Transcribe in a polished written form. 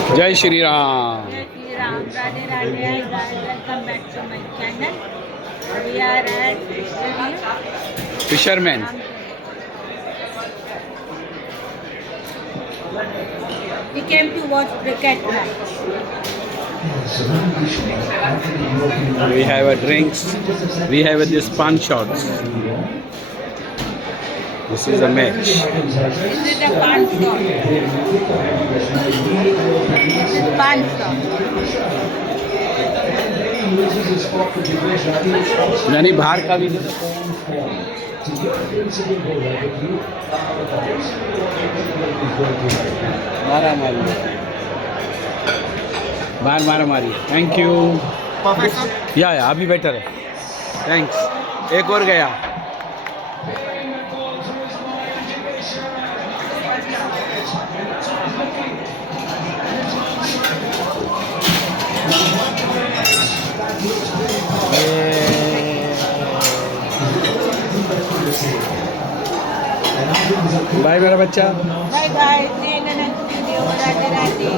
जय Shri Ram. Jai Shri Ram, Radhe Radhe, hi guys, welcome back to my channel. We are at fisherman. We came to watch cricket match. We have a drinks. We have this pan shots. This is a match. This is a pan shop. This is pan shop. यानी बाहर का भी मारा मारी बाहर मारा मारी। Thank you. या अभी बेटर है। थैंक्स। एक और गया। बाय मेरा बच्चा। Bye guys, see you in the next video. Radhe Radhe.